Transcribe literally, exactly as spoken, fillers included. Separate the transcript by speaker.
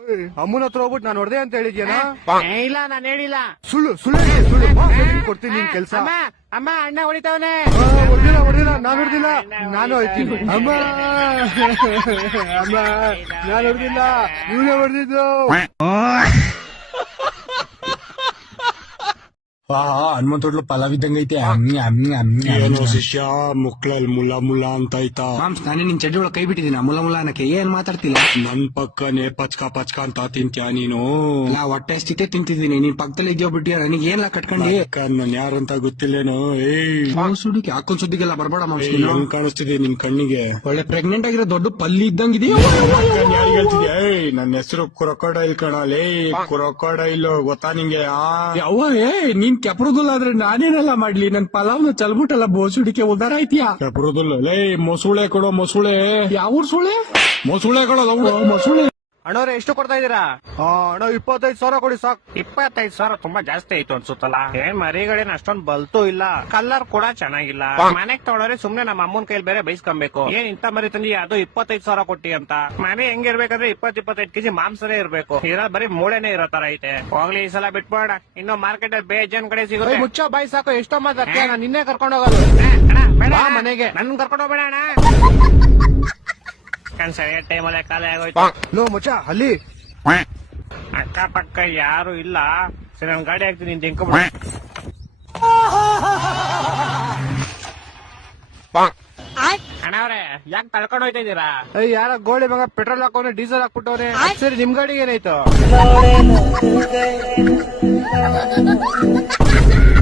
Speaker 1: ಅಮ್ಮನ ಹತ್ರ ಹೋಗ್ಬಿಟ್ಟು ನಾನು ಹೊಡೆದೆ ಅಂತ ಹೇಳಿದ್ಯಾನ?
Speaker 2: ಇಲ್ಲ ನಾನ್ ಹೇಳಿಲ್ಲ.
Speaker 1: ಸುಳ್ಳು ಸುಳ್ಳು ಹೇಳಿ, ಸುಳ್ಳು ಬಾ, ನಿನ್ ಕೊಡ್ತೀನಿ ನಿನ್ ಕೆಲ್ಸ.
Speaker 2: ಅಮ್ಮ ಅಮ್ಮ ಅಣ್ಣ ಹೊಡಿತಾವನೆ.
Speaker 1: ಹೊಡೆದಿಲ್ಲ ಹೊಡೆದಿಲ್ಲ ನಾನು ಹೊಡೆದಿಲ್ಲ, ನಾನು ಹೋಯ್ತೀನಿ. ಅಮ್ಮ ಅಮ್ಮ ನಾನು ಹೊಡೆದಿಲ್ಲ, ನೀವೇ ಹೊಡೆದಿದ್ದು.
Speaker 3: ಹನುಮಂತೋಟ್ಲು ಪಲಾವ್ ಇದ್ದಂಗೈತೆ.
Speaker 4: ಏನೋ ಶಿಷ್ಯ ಮುಕ್ಳಲ್ ಮುಲ್ಲ ಮುಲ್ಲ ಅಂತ ಆಯ್ತಾ?
Speaker 3: ಮಾಮ್ಸ್ ನಾನೇ ನಿನ್ ಚಡ್ಡಿ ಒಳಗೆ ಕೈ ಬಿಟ್ಟಿದ್ದೀನಿ. ಮುಲ್ಲ ಮುಲ್ಲ ಅನ್ನಕ್ಕೆ ಏನ್ ಮಾತಾಡ್ತಿಲ್ಲ.
Speaker 4: ನನ್ ಪಕ್ಕನೆ ಪಚ್ಕ ಪಚ್ಕ ಅಂತ ತಿಂತ್ಯಾ ನೀನು?
Speaker 3: ನಾ ಹೊಟ್ಟೆ ಅಷ್ಟಿತೆ ತಿಂತಿದ್ದೀನಿ. ನೀನ್ ಪಕ್ಕದಲ್ಲಿ ಇದೆಯೋ ಬಿಟ್ಟಿಯ ನನಗೆ ಏನ್ಲಾ ಕಟ್ಕೊಂಡಿ?
Speaker 4: ನನ್ ಯಾರಂತ ಗೊತ್ತಿಲ್ಲೇನೋ. ಏಯ್
Speaker 3: ಸುಡಿಕೆ ಹಾಕೊಂಡ್ ಸುದ್ದಿಗೆಲ್ಲ ಬರ್ಬೇಡ ಮಾಮ್ಸ್.
Speaker 4: ಹೆಂಗ್ ಕಾಣಿಸ್ತಿದೆ ನಿನ್ ಕಣ್ಣಿಗೆ?
Speaker 3: ಒಳ್ಳೆ ಪ್ರೆಗ್ನೆಂಟ್ ಆಗಿರೋ ದೊಡ್ಡ ಪಲ್ಲಿ ಇದ್ದಂಗಿದೆಯೋ.
Speaker 4: ಯಾರಿಗೆ ಹೇಳ್ತಿದ್ಯಾ? ಏಯ್ ನನ್ನ ಹೆಸರು ಕ್ರೊಕೊಡೈಲ್ ಕಣಲೇ, ಕ್ರೊಕೊಡೈಲ್ ಗೊತ್ತಾ ನಿಂಗೆ?
Speaker 3: ಯಾವ ಏ ನೀನ್ ಕೆಪ್ರದುಲ್ ಆದ್ರೆ ನಾನೇನೆಲ್ಲ ಮಾಡ್ಲಿ? ನನ್ ಪಲಾವ್ನ ಚಲ್ಬಿಟ್ಟಲ್ಲ ಬೋಸುಡಿಕೆ ಉದ್ದಾರ ಐತಿಯಾ?
Speaker 4: ಕೆಪ್ರದುಲ್ ಲೇ ಮೊಸುಳೆ ಕೊಡೋ ಮೊಸುಳೆ.
Speaker 3: ಯಾವ ಸುಳೆ?
Speaker 4: ಮೊಸುಳೆ ಕೊಡೋ
Speaker 3: ಮೊಸುಳೆ.
Speaker 2: ಅಣ್ಣವ್ರೆ ಎಷ್ಟು ಕೊಡ್ತಾ ಇದೀರಾ?
Speaker 1: ಅಣ್ಣ ಇಪ್ಪತ್ತೈದು ಸಾವಿರ ಕೊಡಿ ಸಾಕು.
Speaker 2: ಇಪ್ಪತ್ತೈದು ಸಾವಿರ ತುಂಬಾ ಜಾಸ್ತಿ ಆಯ್ತು ಅನ್ಸುತ್ತಲ್ಲ. ಏನ್ ಮರಿಗಳೇನ್ ಅಷ್ಟೊಂದ್ ಬಲ್ತು ಇಲ್ಲ, ಕಲರ್ ಕೂಡ ಚೆನ್ನಾಗಿಲ್ಲ. ಮನೆಗ್ ತಗೊಳೋರೆ ಸುಮ್ನೆ ನಮ್ಮ ಅಮ್ಮನ ಕೈಲಿ ಬೇರೆ ಬೈಸ್ಕೊಬೇಕು. ಏನ್ ಇಂತ ಮರಿ ತಂದಿ ಅದು ಇಪ್ಪತ್ತೈದು ಸಾವಿರ ಕೊಟ್ಟಿ ಅಂತ. ಮನೆ ಹೆಂಗಿರ್ಬೇಕಂದ್ರೆ ಇಪ್ಪತ್ ಇಪ್ಪತ್ತೈದು ಕೆಜಿ ಮಾಂಸನೇ ಇರ್ಬೇಕು. ಇರೋ ಬರೀ ಮೂಳೆನೇ ಇರೋ ತರ ಐತೆ. ಹೋಗ್ಲಿ ಈ ಸಲ ಬಿಟ್ಬೇಡ, ಇನ್ನು ಮಾರ್ಕೆಟ್ ಅಲ್ಲಿ ಬೇಜನ್ ಕಡೆ ಸಿಗುತ್ತೆ.
Speaker 1: ಮುಚ್ಚ ಬಾಯಿ ಸಾಕು, ಎಷ್ಟೋ ಮಾತಾಡ್ತೀಯ, ನಾನು ನಿನ್ನೆ ಕರ್ಕೊಂಡು ಹೋಗೋದು.
Speaker 2: ಬಾ
Speaker 1: ಮನೆಗೆ
Speaker 2: ನನ್ ಕರ್ಕೊಂಡು ಹೋಗ್ಬೇಡ ಅಣ್ಣ. ಸರಿಯಾದ ಟೈಮಲ್ಲೇ ಖಾಲಿ ಆಗೋಯ್ತು.
Speaker 1: ಲೋ ಮುಚ್ಚ ಅಲ್ಲಿ
Speaker 2: ಅಕ್ಕ ಪಕ್ಕ ಯಾರು ಇಲ್ಲ. ಸರಿ ನನ್ ಗಾಡಿ ಹಾಕ್ತೀನಿ ನಿಂತ ಹೆಂಕ ಅಣ್ಣವ್ರೆ ಯಾಕೆ ತಳ್ಕೊಂಡು ಹೋಯ್ತಾ ಇದೀರಾ?
Speaker 1: ಯಾರ ಗೋಳಿ ಮಗ ಪೆಟ್ರೋಲ್ ಹಾಕೋನೆ ಡೀಸೆಲ್ ಹಾಕ್ಬಿಟ್ಟವ್ರೆ. ಸರಿ ನಿಮ್ ಗಾಡಿಗೆ ಏನಾಯ್ತು?